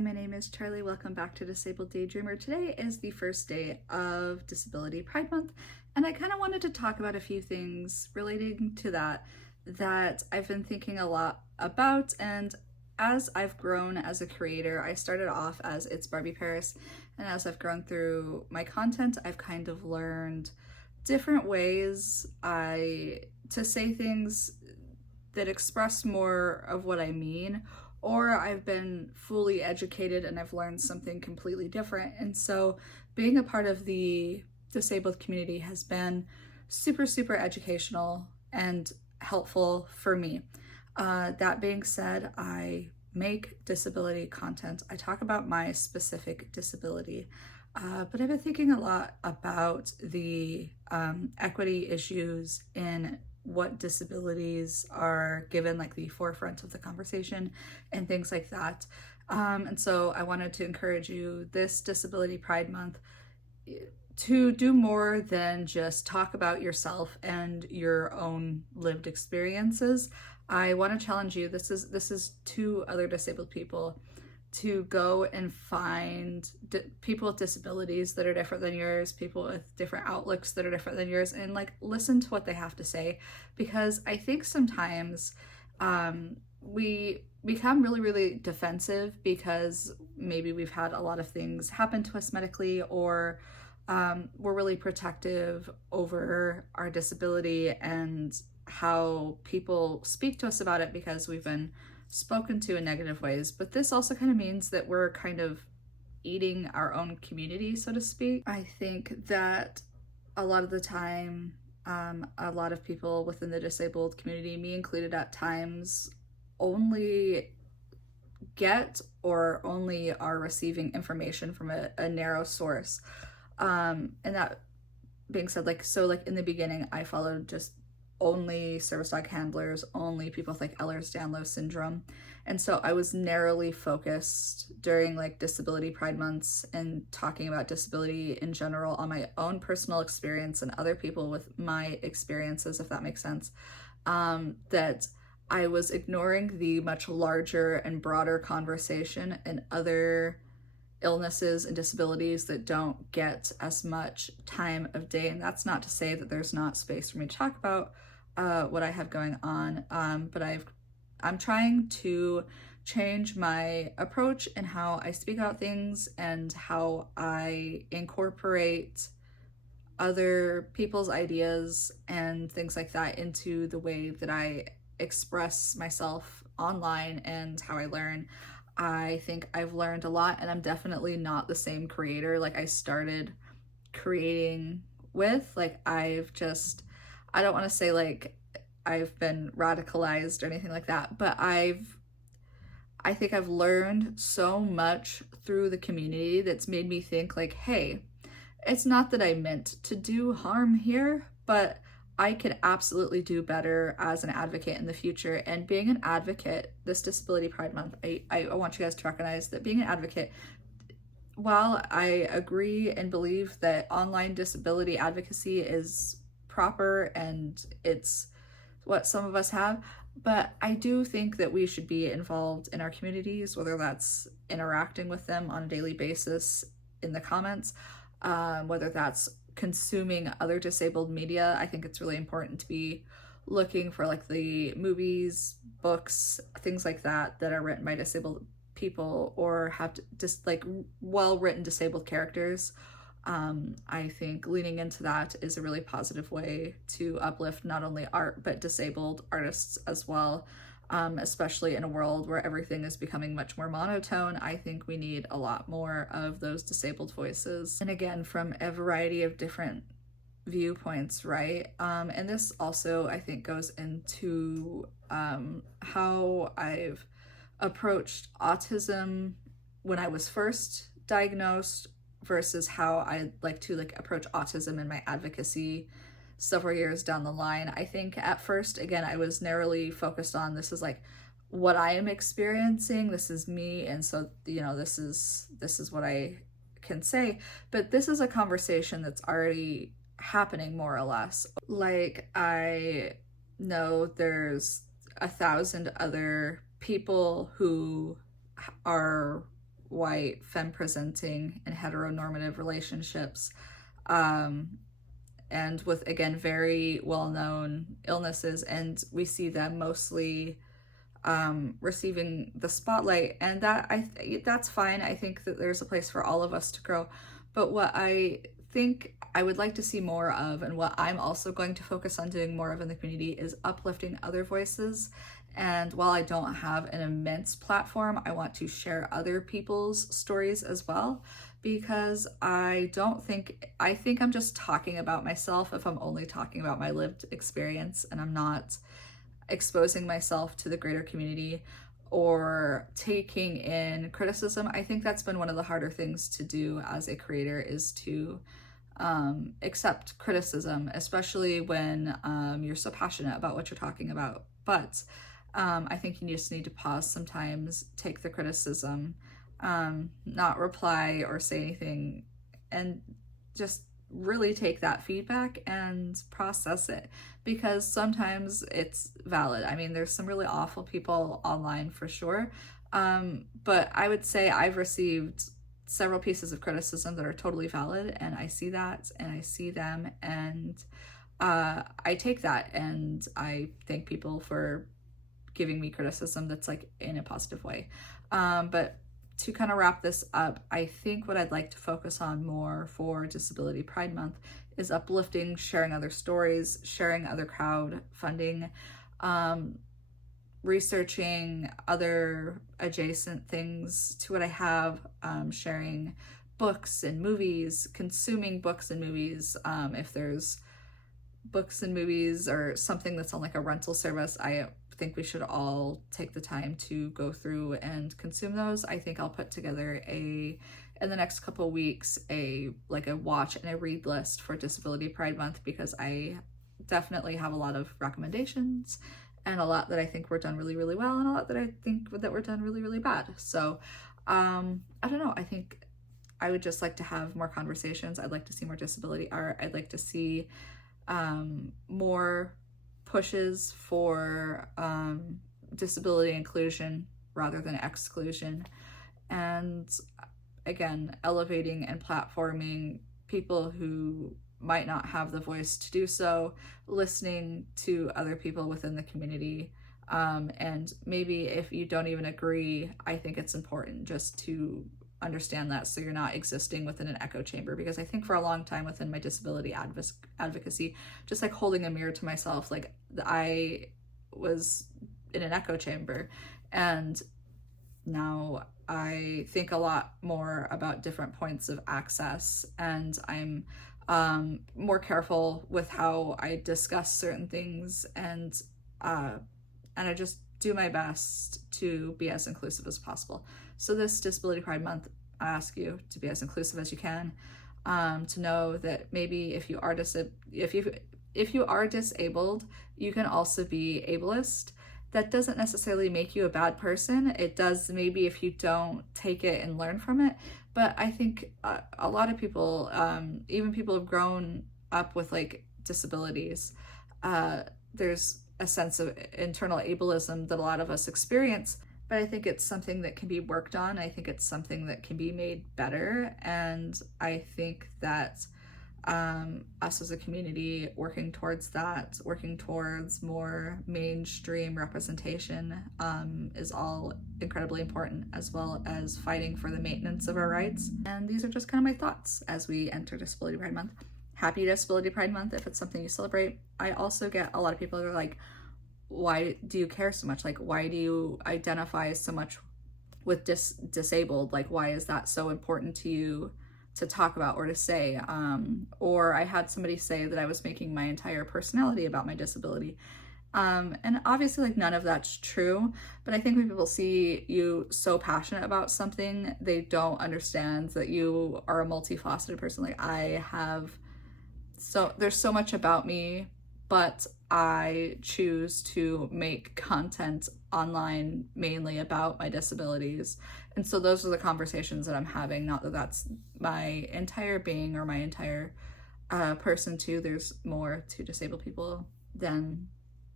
my name is Charlie. Welcome back to Disabled Daydreamer. Today is the first day of Disability Pride Month, and I kind of wanted to talk about a few things relating to that I've been thinking a lot about. And as I've grown as a creator, I started off as It's Barbie Paris, and as I've grown through my content, I've kind of learned different ways to say things that express more of what I mean, or I've been fully educated and I've learned something completely different. And so being a part of the disabled community has been super, super educational and helpful for me. That being said, I make disability content. I talk about my specific disability, but I've been thinking a lot about the equity issues in what disabilities are given like the forefront of the conversation and things like that. And so I wanted to encourage you this Disability Pride Month to do more than just talk about yourself and your own lived experiences. I want to challenge you. This is two other disabled people, to go and find people with disabilities that are different than yours, people with different outlooks that are different than yours, and like listen to what they have to say. Because I think sometimes we become really, really defensive because maybe we've had a lot of things happen to us medically, or we're really protective over our disability and how people speak to us about it because we've been spoken to in negative ways. But this also kind of means that we're kind of eating our own community, so to speak. I think that a lot of the time, a lot of people within the disabled community, me included at times, only get or only are receiving information from a narrow source. And that being said, like in the beginning, I followed just only service dog handlers, only people with like Ehlers-Danlos syndrome. And so I was narrowly focused during like Disability Pride months and talking about disability in general on my own personal experience and other people with my experiences, if that makes sense, that I was ignoring the much larger and broader conversation and other illnesses and disabilities that don't get as much time of day. And that's not to say that there's not space for me to talk about what I have going on, but I'm trying to change my approach and how I speak about things and how I incorporate other people's ideas and things like that into the way that I express myself online and how I learn. I think I've learned a lot, and I'm definitely not the same creator like I started creating with. Like I don't want to say like I've been radicalized or anything like that, but I think I've learned so much through the community that's made me think like, hey, it's not that I meant to do harm here, but I could absolutely do better as an advocate in the future. And being an advocate, this Disability Pride Month, I want you guys to recognize that being an advocate, while I agree and believe that online disability advocacy is proper and it's what some of us have, but I do think that we should be involved in our communities, whether that's interacting with them on a daily basis in the comments, whether that's consuming other disabled media. I think it's really important to be looking for like the movies, books, things like that are written by disabled people or have just like well-written disabled characters. I think leaning into that is a really positive way to uplift not only art, but disabled artists as well. Especially in a world where everything is becoming much more monotone, I think we need a lot more of those disabled voices. And again, from a variety of different viewpoints, right? And this also, I think, goes into how I've approached autism when I was first diagnosed versus how I like to approach autism in my advocacy several years down the line. I think at first, again, I was narrowly focused on this is like what I am experiencing, this is me, and so this is what I can say. But this is a conversation that's already happening more or less. Like, I know there's 1,000 other people who are white, femme-presenting, and heteronormative relationships, and with, again, very well-known illnesses, and we see them mostly receiving the spotlight, and that's fine. I think that there's a place for all of us to grow, but what I think I would like to see more of, and what I'm also going to focus on doing more of in the community, is uplifting other voices. And while I don't have an immense platform, I want to share other people's stories as well, because I think I'm just talking about myself if I'm only talking about my lived experience, and I'm not exposing myself to the greater community or taking in criticism. I think that's been one of the harder things to do as a creator, is to accept criticism, especially when you're so passionate about what you're talking about. But I think you just need to pause sometimes, take the criticism, not reply or say anything, and just really take that feedback and process it, because sometimes it's valid. I mean, there's some really awful people online for sure, but I would say I've received several pieces of criticism that are totally valid, and I see that and I see them, and I take that, and I thank people for giving me criticism that's like in a positive way. But to kind of wrap this up, I think what I'd like to focus on more for Disability Pride Month is uplifting, sharing other stories, sharing other crowdfunding, researching other adjacent things to what I have, sharing books and movies, consuming books and movies. If there's books and movies or something that's on like a rental service, I think we should all take the time to go through and consume those. I think I'll put together in the next couple of weeks, a watch and a read list for Disability Pride Month, because I definitely have a lot of recommendations, and a lot that I think were done really, really well, and a lot that I think that were done really, really bad. So I don't know, I think I would just like to have more conversations. I'd like to see more disability art. I'd like to see more pushes for disability inclusion rather than exclusion, and again, elevating and platforming people who might not have the voice to do so, listening to other people within the community, and maybe if you don't even agree, I think it's important just to understand that, so you're not existing within an echo chamber. Because I think for a long time within my disability advocacy, just like holding a mirror to myself, like I was in an echo chamber, and now I think a lot more about different points of access, and I'm more careful with how I discuss certain things, and I just do my best to be as inclusive as possible. So this Disability Pride Month, I ask you to be as inclusive as you can, to know that maybe if you are disabled, you can also be ableist. That doesn't necessarily make you a bad person. It does maybe if you don't take it and learn from it. But I think a lot of people, even people who've grown up with like disabilities, there's a sense of internal ableism that a lot of us experience, but I think it's something that can be worked on. I think it's something that can be made better, and I think that us as a community working towards that, working towards more mainstream representation, is all incredibly important, as well as fighting for the maintenance of our rights. And these are just kind of my thoughts as we enter Disability Pride Month. Happy Disability Pride Month if it's something you celebrate. I also get a lot of people that are like, why do you care so much? Like, why do you identify so much with disabled? Like, why is that so important to you to talk about or to say? Or I had somebody say that I was making my entire personality about my disability. And obviously, like, none of that's true, but I think when people see you so passionate about something, they don't understand that you are a multifaceted person. Like, there's so much about me, but I choose to make content online mainly about my disabilities. And so those are the conversations that I'm having, not that that's my entire being or my entire person too. There's more to disabled people than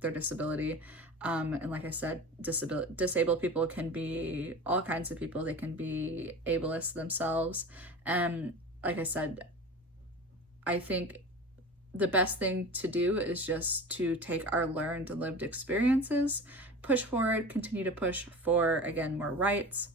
their disability. And like I said, disabled people can be all kinds of people. They can be ableist themselves. And like I said, I think the best thing to do is just to take our learned and lived experiences, push forward, continue to push for, again, more rights,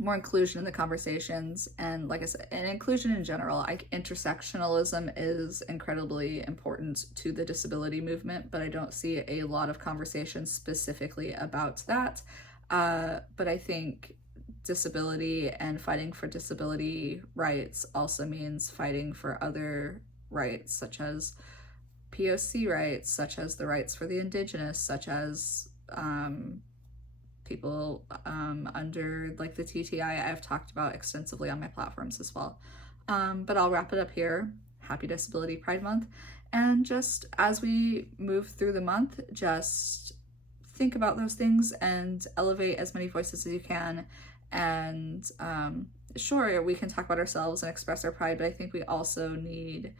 more inclusion in the conversations, and like I said, and inclusion in general. Intersectionalism is incredibly important to the disability movement, but I don't see a lot of conversation specifically about that. But I think disability and fighting for disability rights also means fighting for other rights, such as POC rights, such as the rights for the Indigenous, such as people under like the TTI I've talked about extensively on my platforms as well. But I'll wrap it up here. Happy Disability Pride Month. And just as we move through the month, just think about those things and elevate as many voices as you can. And sure, we can talk about ourselves and express our pride, but I think we also need,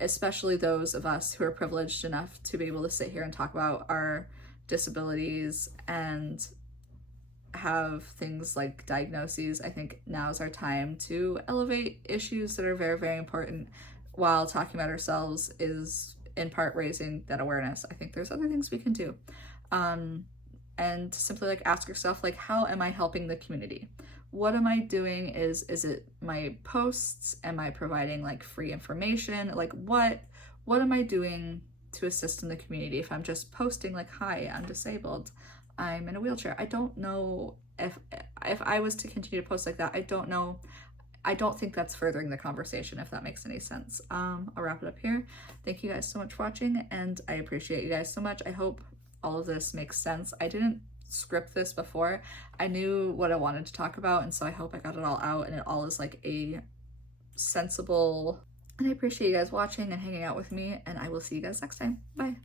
especially those of us who are privileged enough to be able to sit here and talk about our disabilities and have things like diagnoses. I think now is our time to elevate issues that are very, very important, while talking about ourselves is in part raising that awareness. I think there's other things we can do. And simply like ask yourself, like, how am I helping the community? What am I doing? Is it my posts? Am I providing like free information? Like what am I doing to assist in the community? If I'm just posting like, hi, I'm disabled, I'm in a wheelchair. I don't know if I was to continue to post like that, I don't think that's furthering the conversation, if that makes any sense. I'll wrap it up here. Thank you guys so much for watching, and I appreciate you guys so much. I hope all of this makes sense. I didn't script this before. I knew what I wanted to talk about, and so I hope I got it all out and it all is like a sensible. And I appreciate you guys watching and hanging out with me, and I will see you guys next time. Bye.